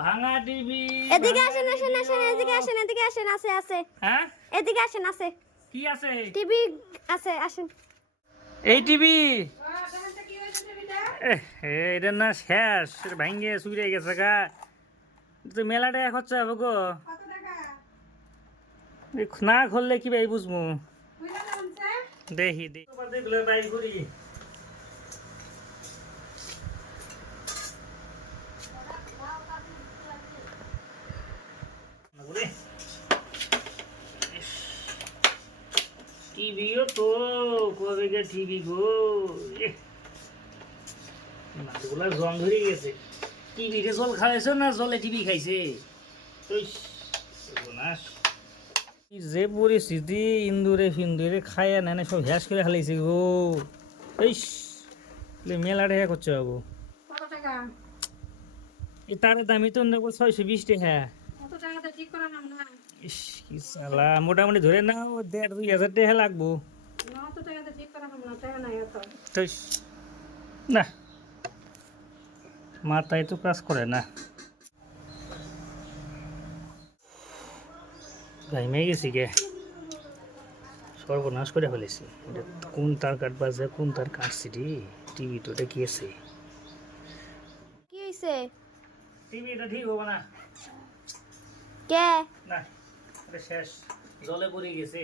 ভাঙা টিভি। এদিকে আসেন আসেন আসেন এদিকে আসেন এদিকে আসেন আছে আছে হ্যাঁ এদিকে আসেন আছে কি আছে? টিভি আছে আসেন। এই টিভি এটা না শেষ, এটা ভাঙ্গে চুরে গেছে গা। তো মেলাটা এক হচ্ছে হবে গো, না খুললে কি ভাই বুঝবো। দেখি দেখি বাই করি। টিভিও তো কবে গে টিভি গো, মাছগুলা জং ধরে গেছে। টিভিতে জল খাওয়াইছো না জলে টিভি খাইছে? কি যে পরিস্থিতি, ইন্দুরে ফিন্দুরে খায়া না সব হ্যাস করে খালাইছে গো। মেলাটা হ্যাঁ করছে বাবু, তার দামি তো নেবো 620 টাকা। ইস কি সালা, মোটামুটি ধরে না 1500-2000 টাকা লাগবো। না মাথায় তো কাজ করে না, ঘাইমে গেছি গে, সর্বনাশ করে ফেলেছি। এটা কোন তার কাটবা যায়, কোন তার কাটছি রে। টিভি তো এটা কি আছে, কি হইছে? টিভি এটা ঠিক হবে না। কে? না এটা শেষ, জলে পড়ে গেছে।